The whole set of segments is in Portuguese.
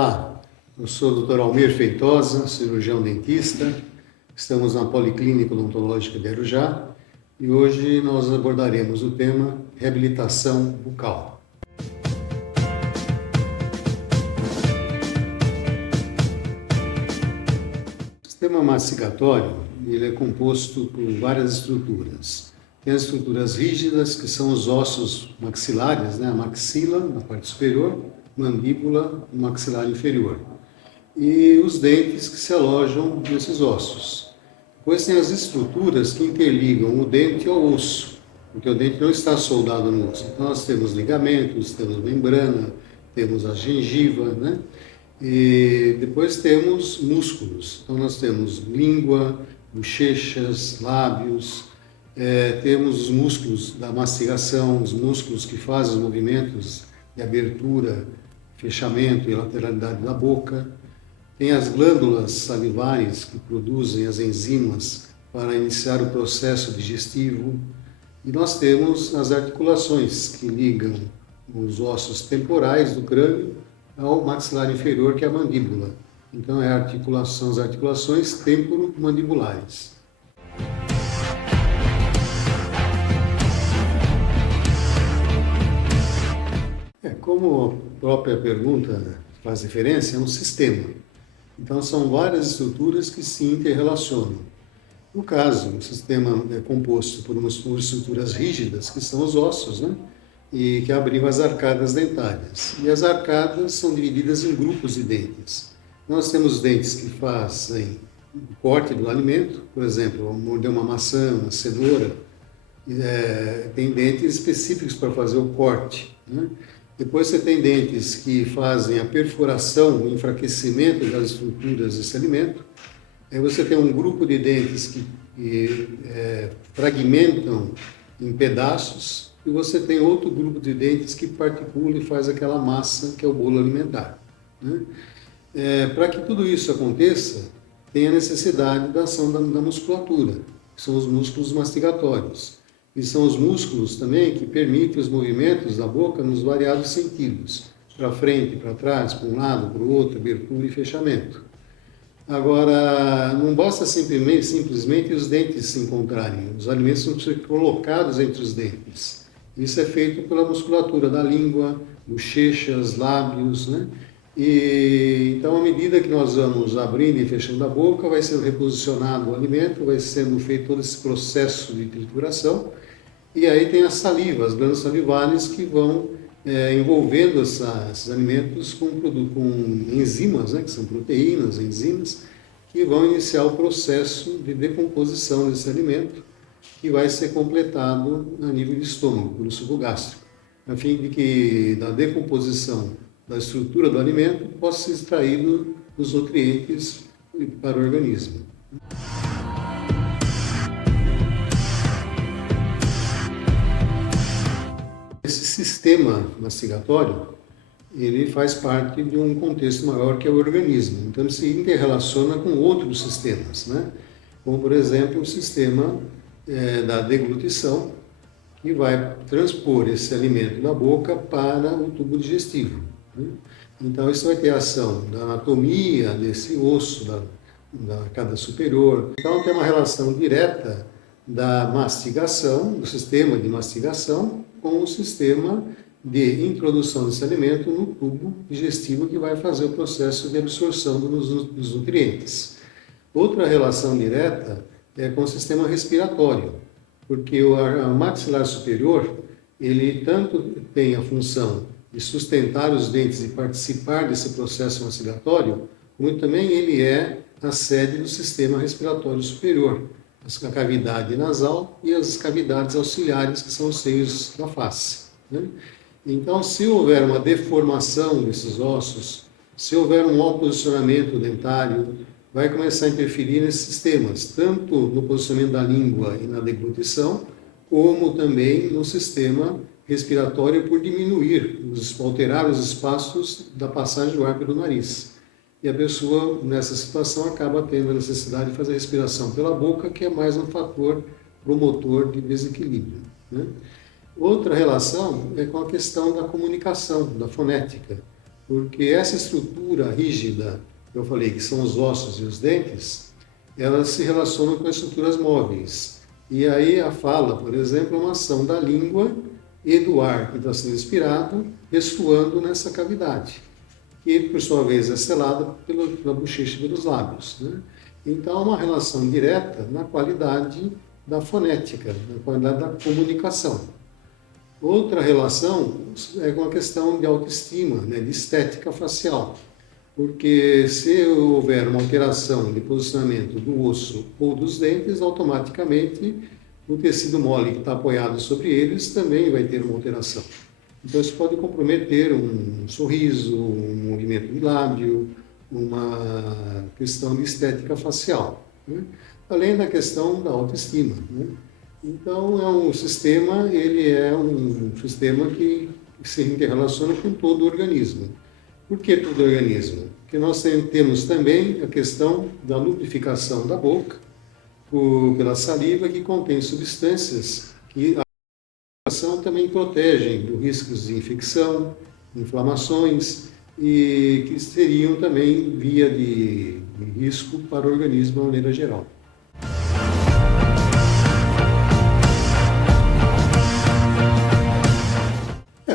Olá, eu sou o Dr. Almir Feitosa, cirurgião dentista. Estamos na Policlínica Odontológica de Arujá e hoje nós abordaremos o tema reabilitação bucal. O sistema mastigatório ele é composto por várias estruturas. Tem as estruturas rígidas, que são os ossos maxilares, a maxila na parte superior, mandíbula e maxilar inferior. E os dentes que se alojam nesses ossos. Depois tem as estruturas que interligam o dente ao osso, porque o dente não está soldado no osso. Então nós temos ligamentos, temos membrana, temos a gengiva, E depois temos músculos. Então nós temos língua, bochechas, lábios, temos os músculos da mastigação, os músculos que fazem os movimentos de abertura, fechamento e lateralidade da boca. Tem as glândulas salivares que produzem as enzimas para iniciar o processo digestivo. E nós temos as articulações que ligam os ossos temporais do crânio ao maxilar inferior, que é a mandíbula. Então são as articulações temporomandibulares. Como a própria pergunta faz referência, é um sistema. Então, são várias estruturas que se interrelacionam. No caso, o sistema é composto por estruturas rígidas, que são os ossos, e que abrigam as arcadas dentárias. E as arcadas são divididas em grupos de dentes. Nós temos dentes que fazem o corte do alimento, por exemplo, morder uma maçã, uma cenoura, tem dentes específicos para fazer o corte, Depois você tem dentes que fazem a perfuração, o enfraquecimento das estruturas desse alimento. Aí você tem um grupo de dentes que fragmentam em pedaços. E você tem outro grupo de dentes que particula e faz aquela massa que é o bolo alimentar. Para que tudo isso aconteça, tem a necessidade da ação da musculatura, que são os músculos mastigatórios. E são os músculos também que permitem os movimentos da boca nos variados sentidos, para frente, para trás, para um lado, para o outro, abertura e fechamento. Agora, não basta simplesmente os dentes se encontrarem, os alimentos são ser colocados entre os dentes. Isso é feito pela musculatura da língua, bochechas, lábios, E então, à medida que nós vamos abrindo e fechando a boca, vai sendo reposicionado o alimento, vai sendo feito todo esse processo de trituração. E aí tem a saliva, as glândulas salivares que vão envolvendo esses alimentos com enzimas, que são proteínas, enzimas, que vão iniciar o processo de decomposição desse alimento, que vai ser completado a nível de estômago, pelo suco gástrico, a fim de que da decomposição da estrutura do alimento possa ser extraído os nutrientes para o organismo. Esse sistema mastigatório, ele faz parte de um contexto maior que é o organismo. Então ele se interrelaciona com outros sistemas, Como por exemplo o sistema da deglutição, que vai transpor esse alimento da boca para o tubo digestivo. Então isso vai ter ação da anatomia desse osso, da arcada superior. Então tem uma relação direta da mastigação, do sistema de mastigação, com o sistema de introdução desse alimento no tubo digestivo, que vai fazer o processo de absorção dos nutrientes. Outra relação direta é com o sistema respiratório, porque o maxilar superior, ele tanto tem a função de sustentar os dentes e participar desse processo mastigatório, como também ele é a sede do sistema respiratório superior, a cavidade nasal e as cavidades auxiliares, que são os seios da face. Então, se houver uma deformação desses ossos, se houver um mau posicionamento dentário, vai começar a interferir nesses sistemas, tanto no posicionamento da língua e na deglutição, como também no sistema respiratório por alterar os espaços da passagem do ar pelo nariz. E a pessoa, nessa situação, acaba tendo a necessidade de fazer respiração pela boca, que é mais um fator promotor de desequilíbrio. Outra relação é com a questão da comunicação, da fonética. porque essa estrutura rígida, que eu falei, que são os ossos e os dentes, elas se relacionam com as estruturas móveis. E aí a fala, por exemplo, é uma ação da língua e do ar que está sendo expirado, ressoando nessa cavidade, que por sua vez é selada pela bochecha e pelos lábios, né? Então há uma relação direta na qualidade da fonética, na qualidade da comunicação. Outra relação é com a questão de autoestima, né, de estética facial. Porque se houver uma alteração de posicionamento do osso ou dos dentes, automaticamente o tecido mole que está apoiado sobre eles também vai ter uma alteração. Então isso pode comprometer um sorriso, um movimento de lábio, uma questão de estética facial, né? Além da questão da autoestima, né? Então ele é um sistema que se interrelaciona com todo o organismo. Por que todo o organismo? Porque nós temos também a questão da lubrificação da boca pela saliva, que contém substâncias que a ação também protegem do riscos de infecção, inflamações e que seriam também via de risco para o organismo de maneira geral.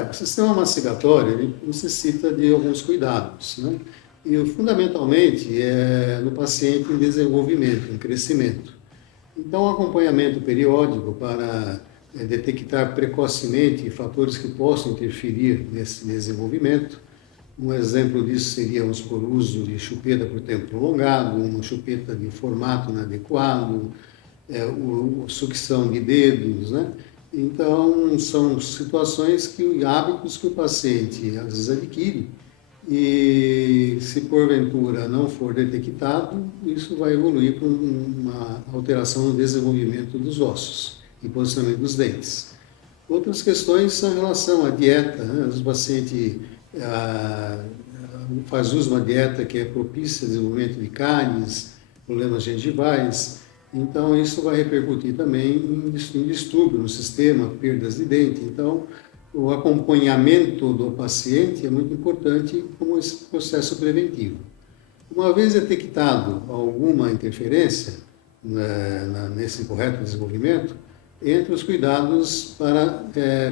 O sistema mastigatório ele necessita de alguns cuidados, né? E fundamentalmente é no paciente em desenvolvimento, em crescimento. Então, o acompanhamento periódico para detectar precocemente fatores que possam interferir nesse desenvolvimento. Um exemplo disso seria o uso de chupeta por tempo prolongado, uma chupeta de formato inadequado, sucção de dedos, né? Então, são situações hábitos que o paciente às vezes adquire e se porventura não for detectado, isso vai evoluir para uma alteração no desenvolvimento dos ossos e posicionamento dos dentes. Outras questões são em relação à dieta, né? O paciente faz uso de uma dieta que é propícia ao desenvolvimento de cáries, problemas gengivais. Então, isso vai repercutir também em distúrbio no sistema, perdas de dente. Então, o acompanhamento do paciente é muito importante como esse processo preventivo. Uma vez detectado alguma interferência nesse correto desenvolvimento, entra os cuidados para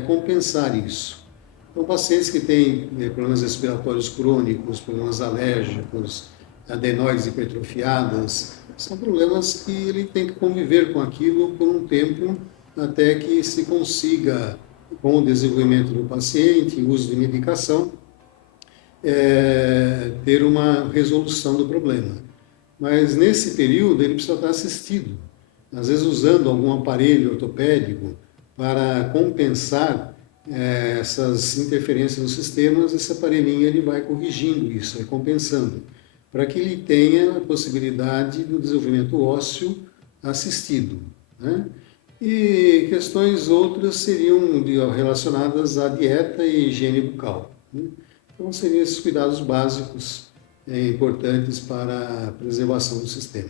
compensar isso. Então, pacientes que têm problemas respiratórios crônicos, problemas alérgicos, adenoides hipertrofiadas, são problemas que ele tem que conviver com aquilo por um tempo até que se consiga, com o desenvolvimento do paciente, o uso de medicação, ter uma resolução do problema. Mas nesse período ele precisa estar assistido, às vezes usando algum aparelho ortopédico para compensar essas interferências nos sistemas. Esse aparelhinho ele vai corrigindo isso, vai compensando, para que ele tenha a possibilidade do desenvolvimento ósseo assistido, né? E questões outras seriam relacionadas à dieta e higiene bucal, né? Então, seriam esses cuidados básicos importantes para a preservação do sistema.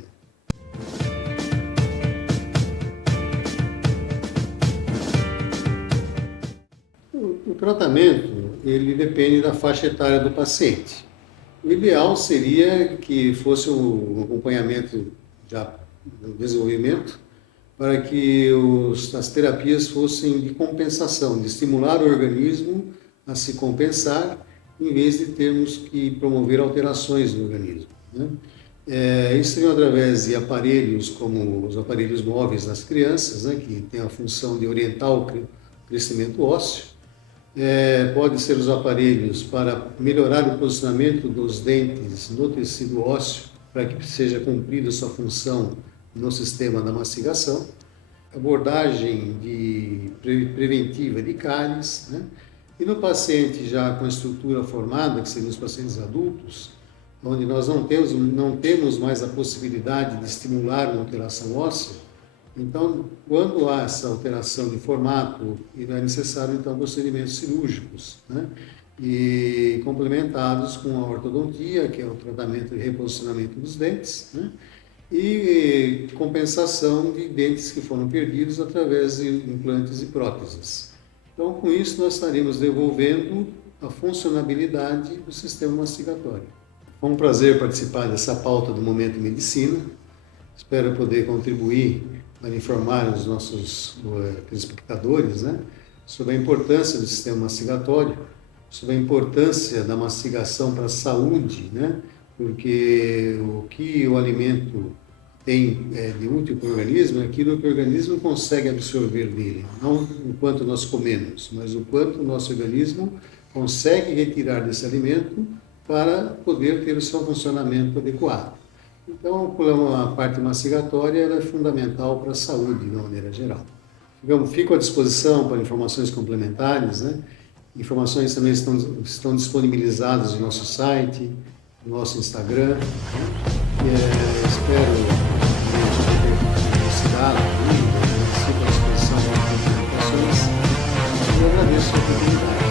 O tratamento, ele depende da faixa etária do paciente. O ideal seria que fosse um acompanhamento já do desenvolvimento, para que as terapias fossem de compensação, de estimular o organismo a se compensar, em vez de termos que promover alterações no organismo, né? Isso seria através de aparelhos como os aparelhos móveis nas crianças, né, que tem a função de orientar o crescimento ósseo. Pode ser os aparelhos para melhorar o posicionamento dos dentes no tecido ósseo, para que seja cumprida sua função no sistema da mastigação. Abordagem preventiva de cáries, né? E no paciente já com estrutura formada, que seriam os pacientes adultos, onde nós não temos mais a possibilidade de estimular uma alteração óssea, então, quando há essa alteração de formato, é necessário, então, procedimentos cirúrgicos, né? E complementados com a ortodontia, que é o tratamento de reposicionamento dos dentes, né? E compensação de dentes que foram perdidos através de implantes e próteses. Então, com isso, nós estaremos devolvendo a funcionabilidade do sistema mastigatório. Foi um prazer participar dessa pauta do Momento Medicina. Espero poder contribuir para informar os nossos telespectadores, né, sobre a importância do sistema mastigatório, sobre a importância da mastigação para a saúde, né, porque o que o alimento tem de útil para o organismo é aquilo que o organismo consegue absorver dele, não o quanto nós comemos, mas o quanto o nosso organismo consegue retirar desse alimento para poder ter o seu funcionamento adequado. Então, a parte mastigatória ela é fundamental para a saúde, de uma maneira geral. Fico à disposição para informações complementares, né? Informações também estão disponibilizadas no nosso site, no nosso Instagram. Espero ter elucidado, fico à disposição para informações e agradeço a oportunidade.